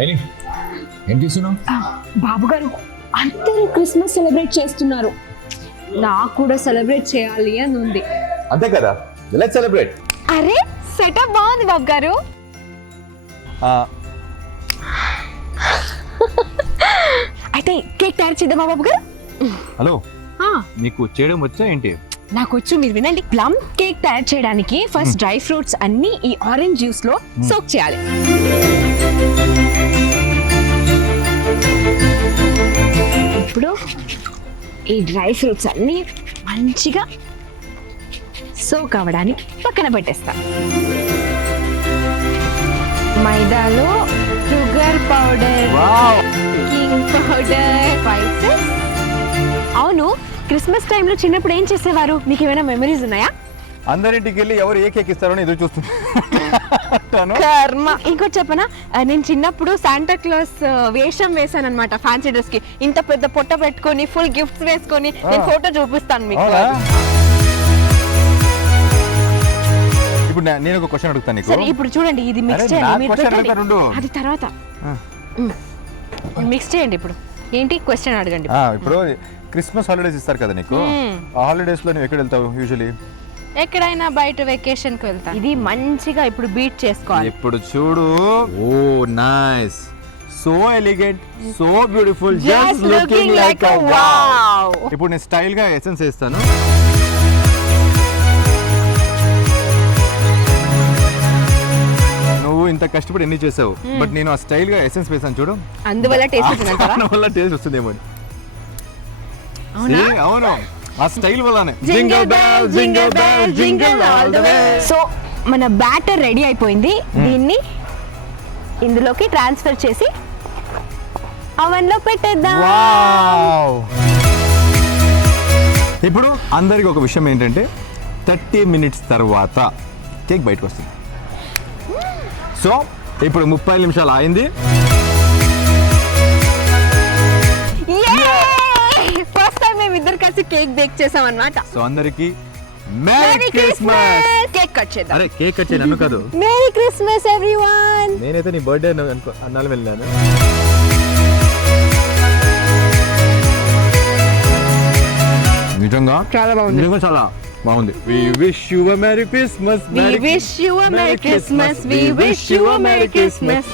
ఏం చేస్తున్నావు? బాబు గారు అందరూ క్రిస్మస్ సెలబ్రేట్ చేస్తున్నారు, నాకు కూడా సెలబ్రేట్ చేయాలి అని ఉంది. అంతే కదా, లెట్స్ సెలబ్రేట్. అరే సెటప్ బాగుంది బాబు గారు. అయితే కేక్ తయారు చేద్దామా బాబు గారు? హలో, నీకు చేయడం వచ్చా ఏంటి? నాకు వచ్చు, మీరు వినండి. ప్లమ్ కేక్ తయారు చేయడానికి ఫస్ట్ డ్రై ఫ్రూట్స్ అన్ని ఈ ఆరెంజ్ జ్యూస్ లో సోక్ చేయాలి. ఇప్పుడు ఈ డ్రై ఫ్రూట్స్ అన్ని మంచిగా సోక్ అవ్వడానికి పక్కన పెట్టేస్తా. మైదాలో sugar powder, baking powder, spices. అవును, క్రిస్మస్ టైంలో చిన్నప్పుడు ఏం చేసేవారు? మీకు ఏమైనా మెమరీస్ ఉన్నాయా? అందరింటికి వెళ్ళి ఎవరు ఏ కేక్ ఇస్తారో ఎదురు చూస్తున్నాను. కర్మ. ఇంకోటి చెప్పనా, నేను చిన్నప్పుడు శాంటా క్లాస్ వేషం వేసాను అనమాట. ఫ్యాన్సీ డ్రెస్ కి ఇంత పెద్ద పొట్ట పెట్టుకొని ఫుల్ గిఫ్ట్స్ వేసుకొని నేను ఫోటో చూపిస్తాను మీకు. ఇప్పుడు నేను ఒక క్వశ్చన్ అడుగుతాను నీకు. సరే, ఇప్పుడు చూడండి, ఇది మిక్స్ చేయండి. అది తర్వాత మిక్స్ చేయండి. ఇప్పుడు ఏంటి క్వశ్చన్ అడగండి. ఇప్పుడు క్రిస్మస్ హాలిడేస్ ఇస్తారు కదా నీకు, ఆ హాలిడేస్ లో నువ్వు ఎక్కడ వెళ్తావు యూజువల్లీ? ఎక్కడైనా బయట వెకేషన్ కి వెళ్తాను. ఇది మంచిగా ఇప్పుడు బీట్ చేసుకోవాలి. ఇప్పుడు చూడు, oh nice, so elegant, so beautiful, just looking like a wow. ఇప్పుడు నేను స్టైల్ గా ఎసెన్స్ వేస్తాను. నువ్వు ఇంత కష్టపడి ఎన్ని చేసావు, బట్ నేను ఆ స్టైల్ గా ఎసెన్స్ వేసాను చూడు, అందువల్ల టేస్ట్ వస్తుందేమో. అవును, ఆ స్టైల్ వల్లనే. Jingle bell jingle bell jingle all the way. So మన బ్యాటర్ రెడీ అయిపోయింది. దీన్ని ఇందులోకి ట్రాన్స్ఫర్ చేసి అవెన్ లో పెట్టేద్దాం. ఇప్పుడు అందరికి ఒక విషయం ఏంటంటే 30 minutes తర్వాత కేక్ బయటకు వస్తుంది. సో ఇప్పుడు 30 నిమిషాలు అయింది. ఫస్ట్ టైం మేము ఇద్దరు కలిసి కేక్ బేక్ చేసాం అన్నమాట. సో అందరికి మేరీ క్రిస్మస్. కేక్ కట్ చేద్దాం. అరే కేక్ కట్ చేయి, నన్ను కాదు. Merry Christmas everyone. నేనైతే నీ బర్త్డే అన్నాళ్ళు వెళ్ళాను. నిజంగా చాలా బాగుంది. నిజంగా చాలా బాగుంది. We wish you a Merry Christmas. We wish you a Merry Christmas. We wish you a Merry Christmas.